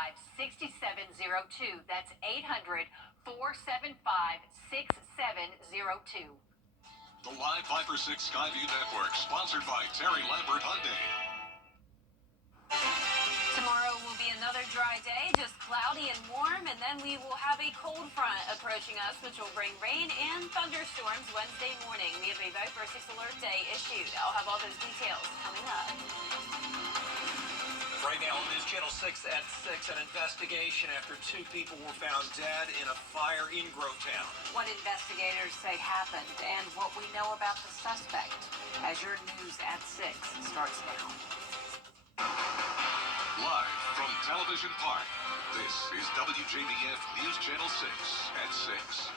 800-475-6702. That's 800-475-6702. The Live 5 for 6 Skyview Network, sponsored by Terry Lambert Hyundai. Tomorrow will be another dry day, just cloudy and warm, and then we will have a cold front approaching us, which will bring rain and thunderstorms Wednesday morning. We have a Viper 6 alert day issued. I'll have all those details coming up. Right now on News Channel 6 at 6, an investigation after 2 people were found dead in a fire in Grovetown. What investigators say happened and what we know about the suspect as your News at 6 starts now. Live from Television Park, this is WJBF News Channel 6 at 6.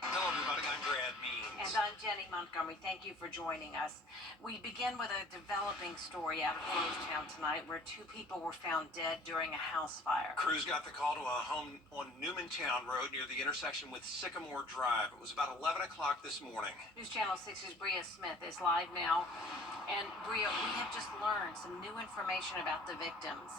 Hello, everybody. I'm Brad Means. And I'm Jenny Montgomery. Thank you for joining us. We begin with a developing story out of Grovetown tonight where 2 people were found dead during a house fire. Crews got the call to a home on Newmantown Road near the intersection with Sycamore Drive. It was about 11 o'clock this morning. News Channel 6's Bria Smith is live now. And Bria, we have just learned some new information about the victims.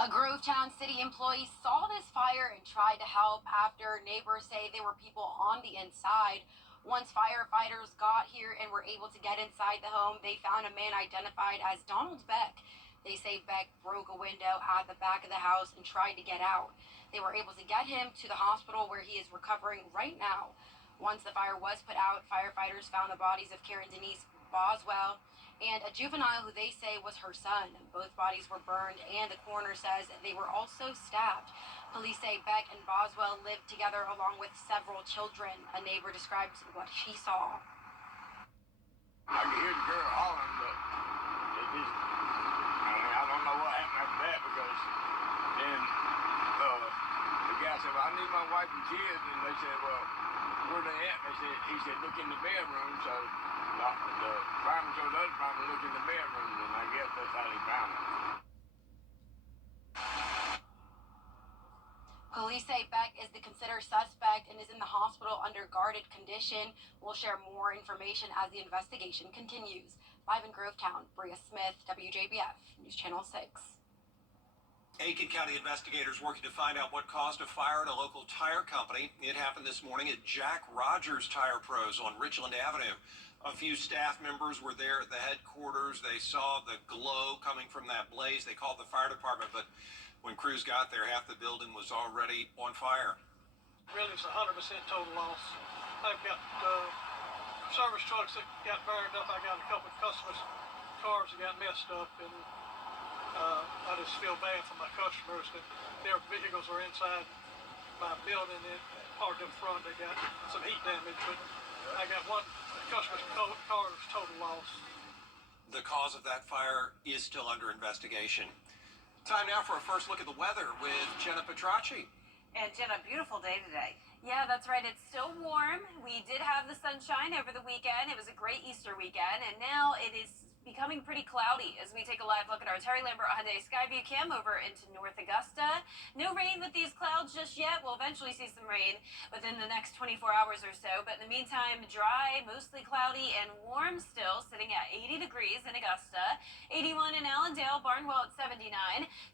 A Grovetown City employee saw this fire and tried to help after neighbors say there were people on the inside. Once firefighters got here and were able to get inside the home, they found a man identified as Donald Beck. They say Beck broke a window at the back of the house and tried to get out. They were able to get him to the hospital where he is recovering right now. Once the fire was put out, firefighters found the bodies of Karen Denise Boswell and a juvenile who they say was her son. Both bodies were burned, and the coroner says they were also stabbed. Police say Beck and Boswell lived together along with several children. A neighbor describes what she saw. I could hear the girl hollering, but I don't know what happened after that, because then the guy said, well, I need my wife and kids, and they said, well, where they at? He said, look in the bedroom. So the fireman told the other fireman to look in the bedroom, and I guess that's how they found him. Police say Beck is the considered suspect and is in the hospital under guarded condition. We'll share more information as the investigation continues. Live in Grovetown, Bria Smith, WJBF, News Channel 6. Aiken County investigators working to find out what caused a fire at a local tire company. It happened this morning at Jack Rogers Tire Pros on Richland Avenue. A few staff members were there at the headquarters. They saw the glow coming from that blaze. They called the fire department, but when crews got there, half the building was already on fire. Really, it's 100% total loss. I've got service trucks that got burned up. I got a couple of customers' cars that got messed up, and I just feel bad for my customers that their vehicles are inside my building and parked up front. They got some heat damage, but I got one customer's car is total loss. The cause of that fire is still under investigation. Time now for a first look at the weather with Jenna Petracci. And Jenna, beautiful day today. Yeah, that's right. It's still warm. We did have the sunshine over the weekend. It was a great Easter weekend, and now it is becoming pretty cloudy as we take a live look at our Terry Lambert Hyundai Skyview cam over into North Augusta. No rain with these clouds just yet. We'll eventually see some rain within the next 24 hours or so. But in the meantime, dry, mostly cloudy, and warm still, sitting at 80 degrees in Augusta, 81 in Allendale, Barnwell at 79,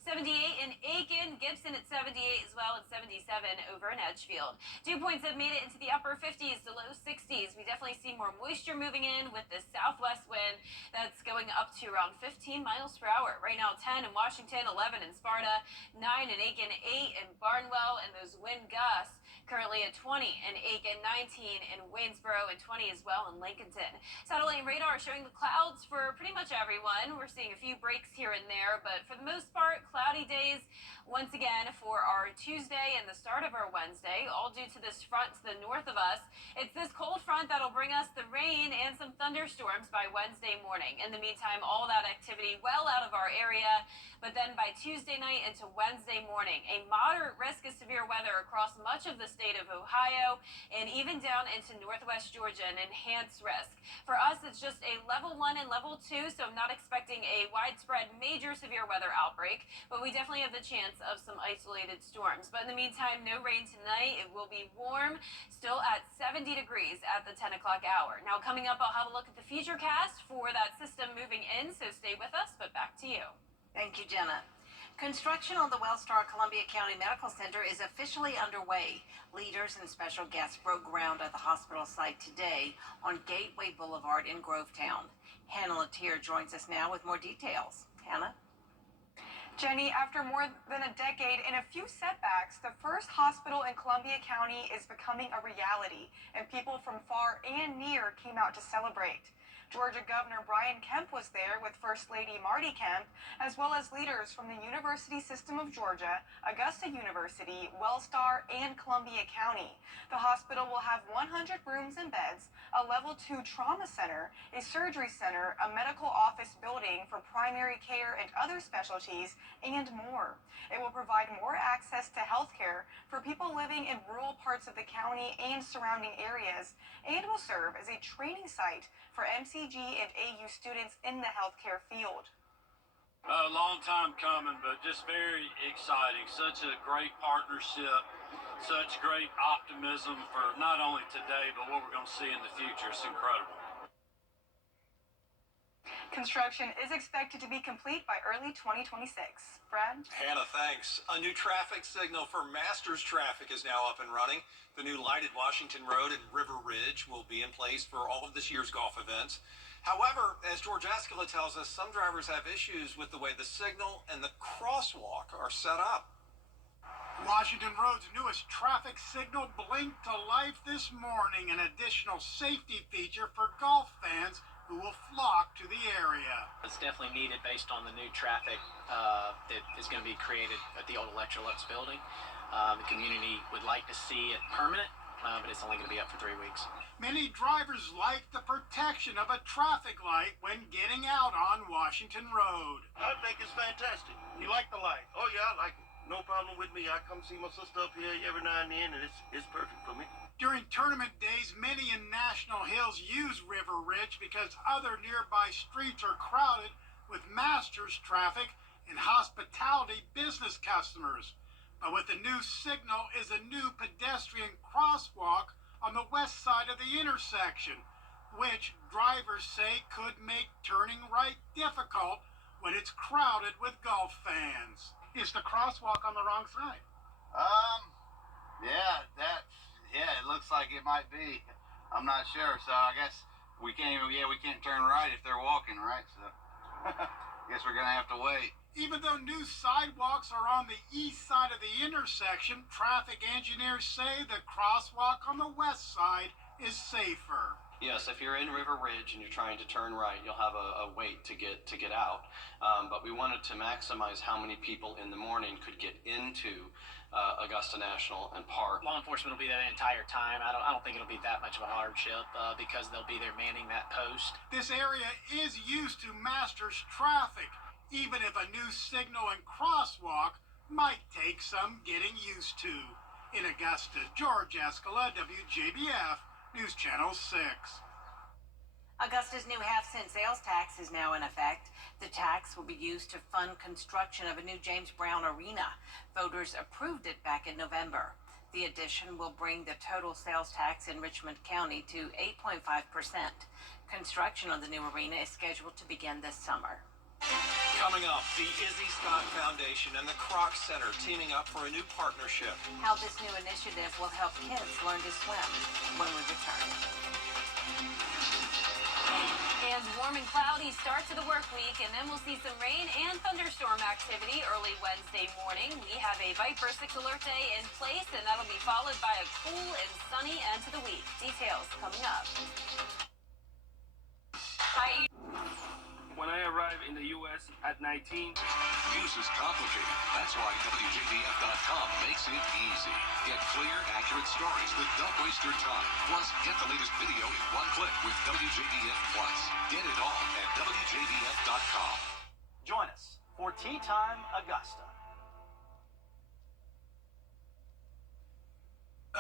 78 in Aiken, Gibson at 78 as well, and 77 over in Edgefield. Dew points have made it into the upper 50s to low 60s. We definitely see more moisture moving in with the southwest wind that's going up to around 15 miles per hour. Right now, 10 in Washington, 11 in Sparta, 9 in Aiken, 8 in Barnwell, and those wind gusts currently at 20 in Aiken, 19 in Waynesboro, and 20 as well in Lincolnton. Satellite radar showing the clouds for pretty much everyone. We're seeing a few breaks here and there, but for the most part, cloudy days once again for our Tuesday and the start of our Wednesday, all due to this front to the north of us. It's this cold front that'll bring us the rain and some thunderstorms by Wednesday morning. In the meantime, all that activity well out of our area, but then by Tuesday night into Wednesday morning, a moderate risk of severe weather across much of the state of Ohio and even down into northwest Georgia, an enhanced risk. For us, it's just a level 1 and level 2, so I'm not expecting a widespread major severe weather outbreak, but we definitely have the chance of some isolated storms. But in the meantime, no rain tonight. It will be warm, still at 70 degrees at the 10 o'clock hour. Now coming up, I'll have a look look at the future cast for that system moving in, so stay with us, but back to you. Thank you, Jenna. Construction on the Wellstar Columbia County Medical Center is officially underway. Leaders and special guests broke ground at the hospital site today on Gateway Boulevard in Grovetown. Hannah Latier joins us now with more details. Hannah? Jenny, after more than a decade and a few setbacks, the first hospital in Columbia County is becoming a reality, and people from far and near came out to celebrate. Georgia Governor Brian Kemp was there with First Lady Marty Kemp, as well as leaders from the University System of Georgia, Augusta University, Wellstar, and Columbia County. The hospital will have 100 rooms and beds, a level 2 trauma center, a surgery center, a medical office building for primary care and other specialties, and more. It will provide more access to health care for people living in rural parts of the county and surrounding areas, and will serve as a training site for MCG and AU students in the healthcare field. A long time coming, but just very exciting. Such a great partnership, such great optimism for not only today, but what we're going to see in the future. It's incredible. Construction is expected to be complete by early 2026. Brad? Hannah, thanks. A new traffic signal for Masters traffic is now up and running. The new lighted Washington Road and River Ridge will be in place for all of this year's golf events. However, as George Escala tells us, some drivers have issues with the way the signal and the crosswalk are set up. Washington Road's newest traffic signal blinked to life this morning, an additional safety feature for golf fans who will flock to the area. It's definitely needed based on the new traffic that is going to be created at the old Electrolux building. The community would like to see it permanent, but it's only going to be up for 3 weeks. Many drivers like the protection of a traffic light when getting out on Washington Road. I think it's fantastic. You like the light? Oh yeah, I like it. No problem with me. I come see my sister up here every now and then, and it's perfect for me. During tournament days, many in National Hills use River Ridge because other nearby streets are crowded with Masters traffic and hospitality business customers. But with the new signal is a new pedestrian crosswalk on the west side of the intersection, which drivers say could make turning right difficult when it's crowded with golf fans. Is the crosswalk on the wrong side? Yeah, it looks like it might be. I'm not sure, so I guess we can't turn right if they're walking, right? So guess we're gonna have to wait. Even though new sidewalks are on the east side of the intersection, traffic engineers say the crosswalk on the west side is safer. Yes, if you're in River Ridge and you're trying to turn right, you'll have a wait to get out. But we wanted to maximize how many people in the morning could get into Augusta National and Park. Law enforcement will be there the entire time. I don't think it'll be that much of a hardship because they'll be there manning that post. This area is used to Masters traffic, even if a new signal and crosswalk might take some getting used to. In Augusta, George Escala, WJBF, News Channel 6. Augusta's new half-cent sales tax is now in effect. The tax will be used to fund construction of a new James Brown arena. Voters approved it back in November. The addition will bring the total sales tax in Richmond County to 8.5%. Construction of the new arena is scheduled to begin this summer. Coming up, the Izzy Scott Foundation and the Kroc Center teaming up for a new partnership. How this new initiative will help kids learn to swim when we return. And warm and cloudy start to the work week, and then we'll see some rain and thunderstorm activity early Wednesday morning. We have a Viper 6 alert day in place, and that'll be followed by a cool and sunny end to the week. Details coming up. When I arrived in the U.S. at 19, News is complicated. That's why WJBF.com makes it easy. Get clear, accurate stories that don't waste your time. Plus, get the latest video in one click with WJBF Plus. Get it all at WJBF.com. Join us for Tea Time Augusta.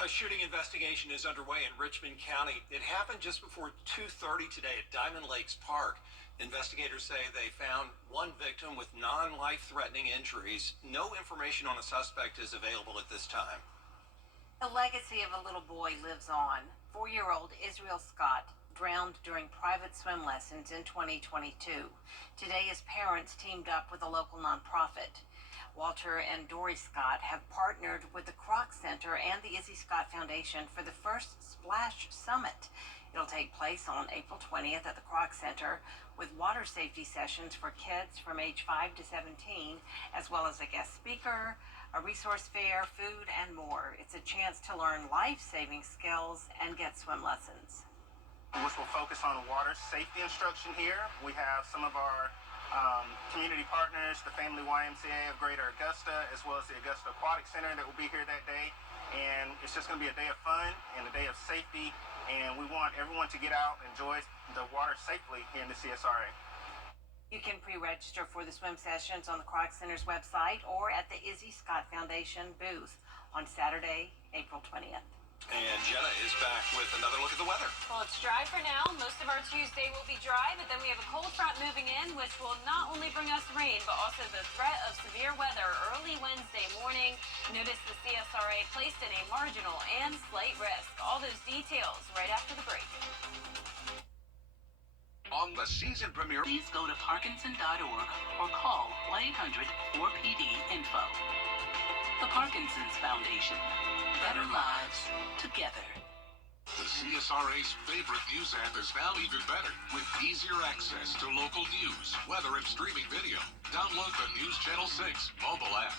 A shooting investigation is underway in Richmond County. It happened just before 2:30 today at Diamond Lakes Park. Investigators say they found one victim with non-life-threatening injuries. No information on a suspect is available at this time. The legacy of a little boy lives on. 4-year-old Israel Scott drowned during private swim lessons in 2022. Today, his parents teamed up with a local nonprofit. Walter and Dory Scott have partnered with the Kroc Center and the Izzy Scott Foundation for the first Splash Summit. It'll take place on April 20th at the Kroc Center with water safety sessions for kids from age 5 to 17, as well as a guest speaker, a resource fair, food, and more. It's a chance to learn life-saving skills and get swim lessons. Which will focus on water safety instruction here. We have some of our community partners, the Family YMCA of Greater Augusta, as well as the Augusta Aquatic Center that will be here that day. And it's just going to be a day of fun and a day of safety. And we want everyone to get out and enjoy the water safely here in the CSRA. You can pre-register for the swim sessions on the Kroc Center's website or at the Izzy Scott Foundation booth on Saturday, April 20th. And Jenna is back with another look at the weather. Well, it's dry for now. Most of our Tuesday will be dry, but then we have a cold front moving in, which will not only bring us rain, but also the threat of severe weather early Wednesday morning. Notice the CSRA placed in a marginal and slight risk. All those details right after the break. On the season premiere, please go to Parkinson.org or call 1-800-4PD-INFO. The Parkinson's Foundation. Better lives together. The CSRA's favorite news app is now even better with easier access to local news, weather, and streaming video. Download the News Channel 6 mobile app.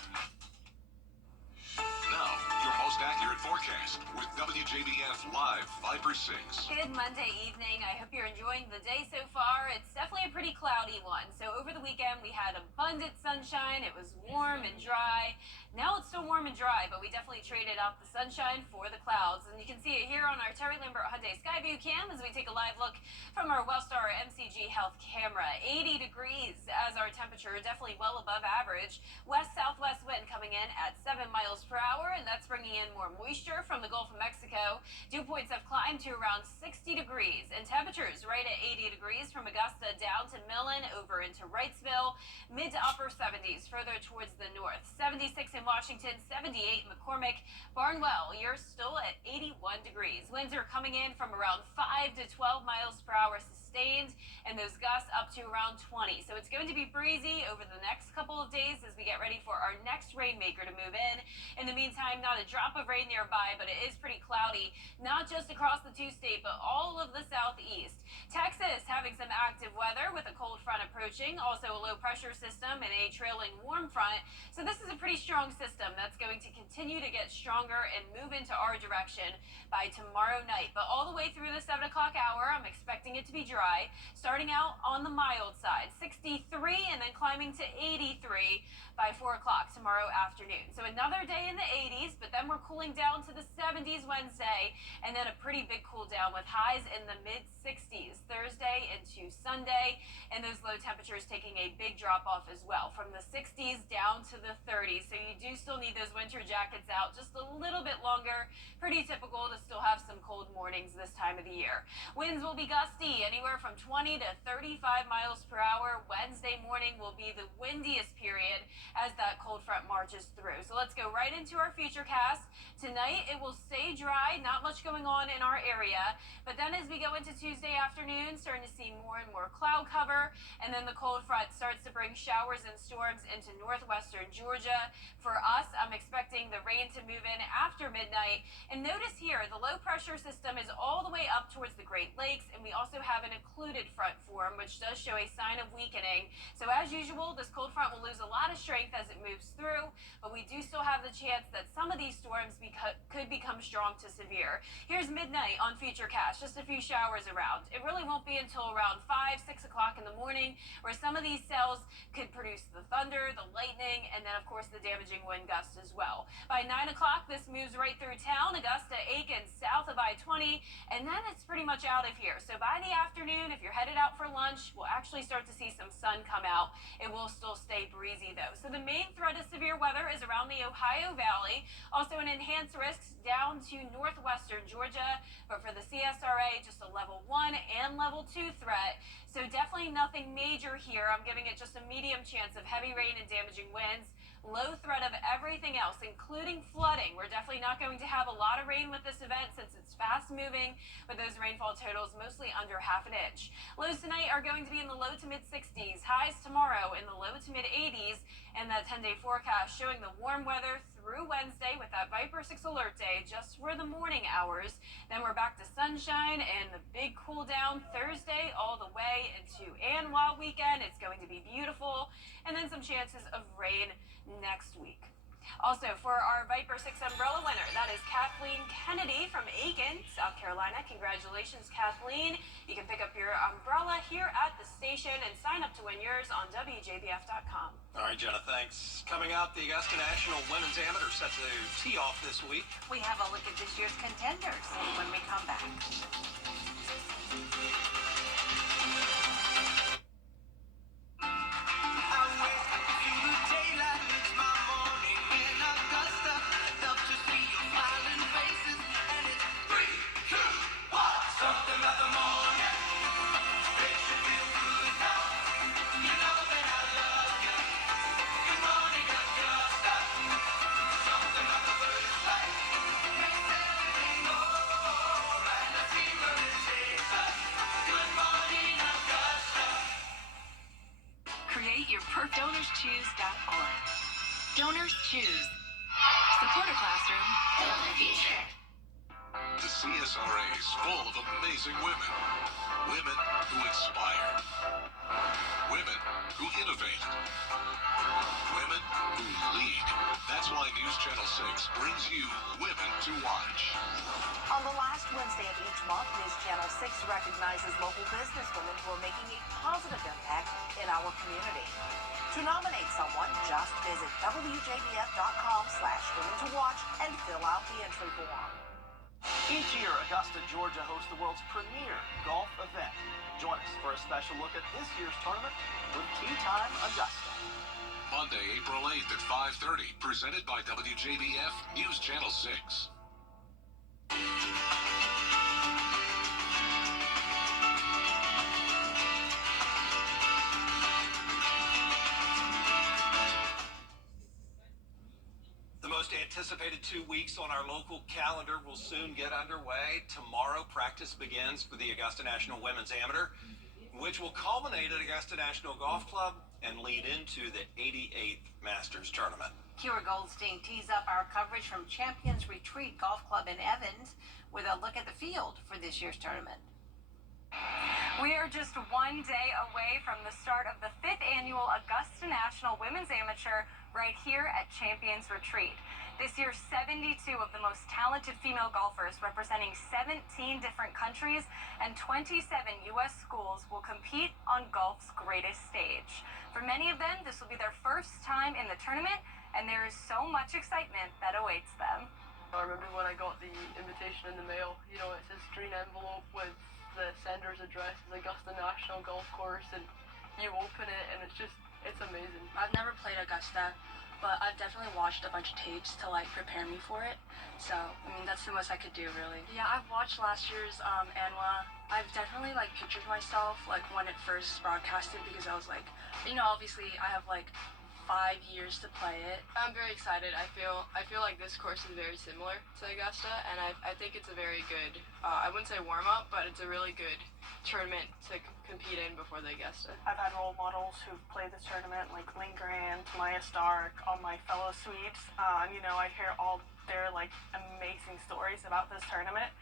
Now, your most accurate forecast with WJBF Live Viper 6. Good Monday evening. I hope you're enjoying the day so far. It's definitely a pretty cloudy one. So over the weekend, we had abundant sunshine. It was warm and dry. Now it's still warm and dry, but we definitely traded out the sunshine for the clouds. And you can see it here on our Terry Lambert Hyundai Skyview cam as we take a live look from our Wellstar MCG Health camera. 80 degrees as our temperature, definitely well above average. West-southwest wind coming in at 7 miles per hour, and that's bringing in more moisture from the Gulf of Mexico. Dew points have climbed to around 60 degrees, and temperatures right at 80 degrees from Augusta down to Millen over into Wrightsville. Mid to upper 70s further towards the north. 76 in Washington, 78 in McCormick. Barnwell, you're still at 81 degrees. Winds are coming in from around 5 to 12 miles per hour sustained, and those gusts up to around 20. So it's going to be breezy over the next couple of days as we get ready for our next rainmaker to move in. In the meantime, not a drop of rain nearby, but it is pretty cloudy, not just across the two-state, but all of the southeast. Texas having some active weather with a cold front approaching, also a low pressure system and a trailing warm front. So this is a pretty strong system that's going to continue to get stronger and move into our direction by tomorrow night. But all the way through the 7 o'clock hour, I'm expecting it to be dry, starting out on the mild side, 63 and then climbing to 83 by 4 o'clock tomorrow afternoon. So another day in the 80s, but then we're cooling down to the 70s Wednesday, and then a pretty big cool down with highs in the mid 60s Thursday into Sunday, and those low temperatures taking a big drop off as well from the 60s down to the 30s. So you do still need those winter jackets out just a little bit longer. Pretty typical to still have some cold mornings this time of the year. Winds will be gusty anywhere from 20 to 35 miles per hour. Wednesday morning will be the windiest period as that cold front marches through. So let's go right into our futurecast. Tonight it will stay dry, not much going on in our area, but then as we go into Tuesday afternoon, starting to see more and more cloud cover, and then the cold front starts to bring showers and storms into northwestern Georgia. For us, I'm expecting the rain to move in after midnight, and notice here the low pressure system is all the way up towards the Great Lakes, and we also have an occluded front form, which does show a sign of weakening. So as usual, this cold front will lose a lot of strength as it moves through, but we do still have the chance that some of these storms could become strong to severe. Here's midnight on Futurecast, just a few showers around. It really won't be until around 5, 6 o'clock in the morning where some of these cells could produce the thunder, the lightning, and then of course the damaging wind gusts as well. By 9 o'clock, this moves right through town, Augusta, Aiken, south of I-20, and then it's pretty much out of here. So by the afternoon, if you're headed out for lunch, we'll actually start to see some sun come out. It will still stay breezy though. So the main threat of severe weather is around the Ohio Valley. Also an enhanced risks down to northwestern Georgia. But for the CSRA, just a level 1 and level 2 threat. So definitely nothing major here. I'm giving it just a medium chance of heavy rain and damaging winds. Low threat of everything else, including flooding. We're definitely not going to have a lot of rain with this event since it's fast moving, with those rainfall totals mostly under half an inch. Lows tonight are going to be in the low to mid 60s. Highs tomorrow in the low to mid 80s. And that 10-day forecast showing the warm weather through Wednesday with that Viper 6 alert day just for the morning hours. Then we're back to sunshine and the big cool down Thursday all the way into Anwa weekend. It's going to be beautiful. And then some chances of rain next week. Also, for our Viper 6 umbrella winner, that is Kathleen Kennedy from Aiken, South Carolina. Congratulations, Kathleen. You can pick up your umbrella here at the station and sign up to win yours on WJBF.com. All right, Jenna, thanks. Coming up, the Augusta National Women's Amateur set to tee off this week. We have a look at this year's contenders when we come back. Create your DonorsChoose.org. Donors Choose. Support a classroom. Build a future. The CSRA is full of amazing women. Women who inspire. Women who innovate. Women who lead. That's why News Channel 6 brings you Women to Watch. On the last Wednesday of each month, News Channel 6 recognizes local businesswomen who are making a positive impact in our community. To nominate someone, just visit WJBF.com/Women to Watch and fill out the entry form. Each year, Augusta, Georgia hosts the world's premier golf event. Join us for a special look at this year's tournament with Tee Time Augusta. Monday, April 8th at 5:30, presented by WJBF News Channel 6. The most anticipated 2 weeks on our local calendar will soon get underway. Tomorrow, practice begins for the Augusta National Women's Amateur, which will culminate at Augusta National Golf Club and lead into the 88th Masters Tournament. Kira Goldstein tees up our coverage from Champions Retreat Golf Club in Evans with a look at the field for this year's tournament. We are just one day away from the start of the 5th annual Augusta National Women's Amateur right here at Champions Retreat. This year, 72 of the most talented female golfers representing 17 different countries and 27 U.S. schools will compete on golf's greatest stage. For many of them, this will be their first time in the tournament, and there is so much excitement that awaits them. I remember when I got the invitation in the mail, you know, it says green envelope with the sender's address is Augusta National Golf Course, and you open it and it's amazing. I've never played Augusta, but I've definitely watched a bunch of tapes to like prepare me for it. So, I mean, that's the most I could do really. Yeah, I've watched last year's Anwa. I've definitely like pictured myself like when it first broadcasted because I was like, you know, obviously I have like 5 years to play it. I'm very excited. I feel like this course is very similar to Augusta, and I think it's a very good, I wouldn't say warm-up, but it's a really good tournament to compete in before the Augusta. I've had role models who've played this tournament, like Lynn Grant, Maya Stark, all my fellow Swedes. You know, I hear all their like amazing stories about this tournament,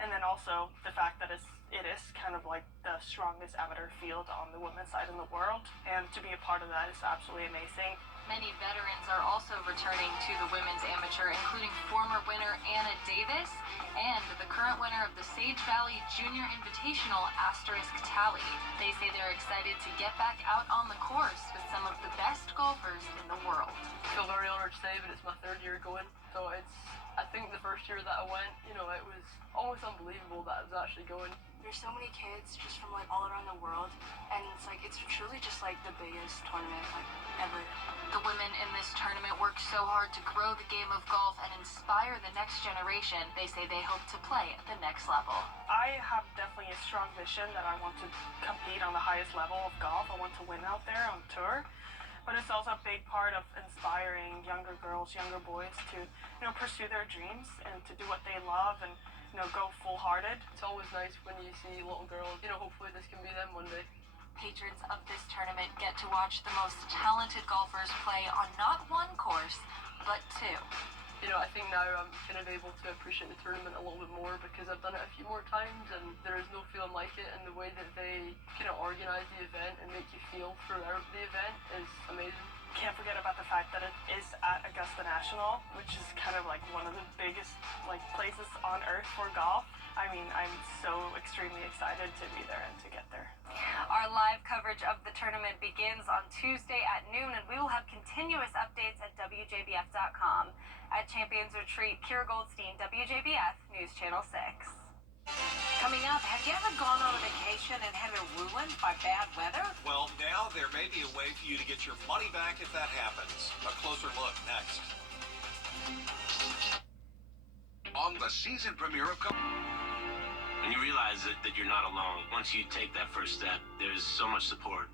and then also the fact that it is kind of like the strongest amateur field on the women's side in the world, and to be a part of that is absolutely amazing. Many veterans are also returning to the women's amateur, including former winner Anna Davis and the current winner of the Sage Valley Junior Invitational, Asterisk Tally. They say they're excited to get back out on the course with some of the best golfers in the world. I feel very honored to say, but it's my 3rd year going, so I think the first year that I went, you know, it was almost unbelievable that I was actually going. There's so many kids just from like all around the world, and it's like it's truly just like the biggest tournament like ever. The women in this tournament work so hard to grow the game of golf and inspire the next generation. They say they hope to play at the next level. I have definitely a strong vision that I want to compete on the highest level of golf. I want to win out there on tour. But it's also a big part of inspiring younger girls, younger boys to, pursue their dreams and to do what they love and, go full-hearted. It's always nice when you see little girls, hopefully this can be them one day. Patrons of this tournament get to watch the most talented golfers play on not one course, but two. I think now I'm kind of able to appreciate the tournament a little bit more because I've done it a few more times and there is no feeling like it, and the way that they kind of organize the event and make you feel throughout the event is amazing. Can't forget about the fact that it is at Augusta National, which is kind of like one of the biggest places on earth for golf. I mean, I'm so extremely excited to be there and to get there. Our live coverage of the tournament begins on Tuesday at noon, and we will have continuous updates at WJBF.com. At Champions Retreat, Kira Goldstein, WJBF News Channel 6. Coming up, have you ever gone on a vacation and had it ruined by bad weather? Well, now there may be a way for you to get your money back if that happens. A closer look next. On the season premiere of And you realize that you're not alone. Once you take that first step, there's so much support.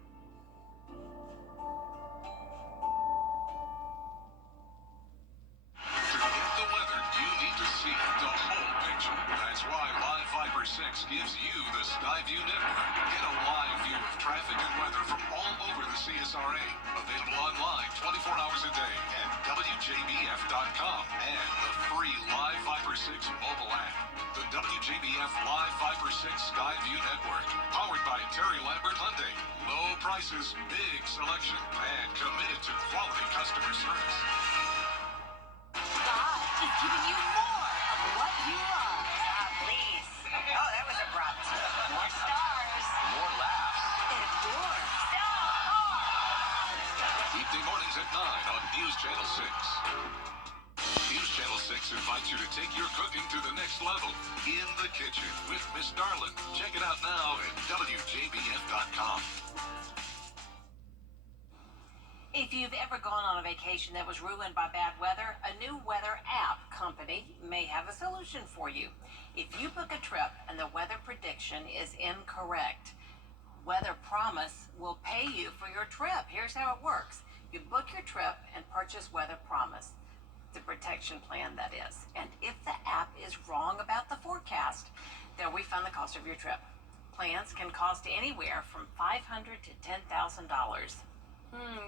To get the weather, you need to see the whole picture. That's why Live Fiber 6 gives you the Skyview network. Get a live view of traffic and weather from all over the CSRA. Available online 24 hours a day at WJBF.com and the free Live Fiber 6 mobile app. The WJBF Live Fiber 6 Skyview network. Powered by Terry Lambert Hyundai. Low prices, big selection, and committed to quality customer service. God is giving you more of what you love. Please. Oh, that was abrupt. More stars. More laughs. And more stars. Weekday mornings at 9 on News Channel 6. News Channel 6 invites you to take your cooking to the next level in the kitchen with Miss Darlin. Check it out now at WJBF.com. If you've ever gone on a vacation that was ruined by bad weather, a new weather app company may have a solution for you. If you book a trip and the weather prediction is incorrect, Weather Promise will pay you for your trip. Here's how it works. You book your trip and purchase Weather Promise, the protection plan that is. And if the app is wrong about the forecast, they'll refund the cost of your trip. Plans can cost anywhere from $500 to $10,000.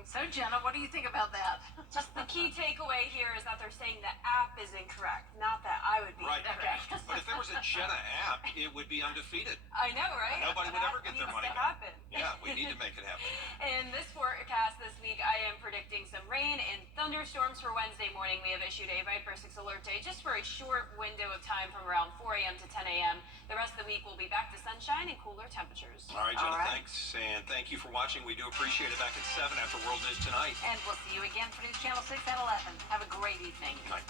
So, Jenna, what do you think about that? Just the key takeaway here is that they're saying the app is incorrect, not that I would be Right. incorrect. But if there was a Jenna app, it would be undefeated. I know, right? Nobody would ever get their money back. Happen. Yeah, we need to make it happen. In this forecast this week, I am predicting some rain and thunderstorms for Wednesday morning. We have issued a Viper 6 alert day just for a short window of time from around 4 a.m. to 10 a.m. The rest of the week will be back to sunshine and cooler temperatures. All right, Jenna, thanks. And thank you for watching. We do appreciate it. Back at 7 after World News Tonight. And we'll see you again for News Channel 6 at 11. Have a great evening. Night.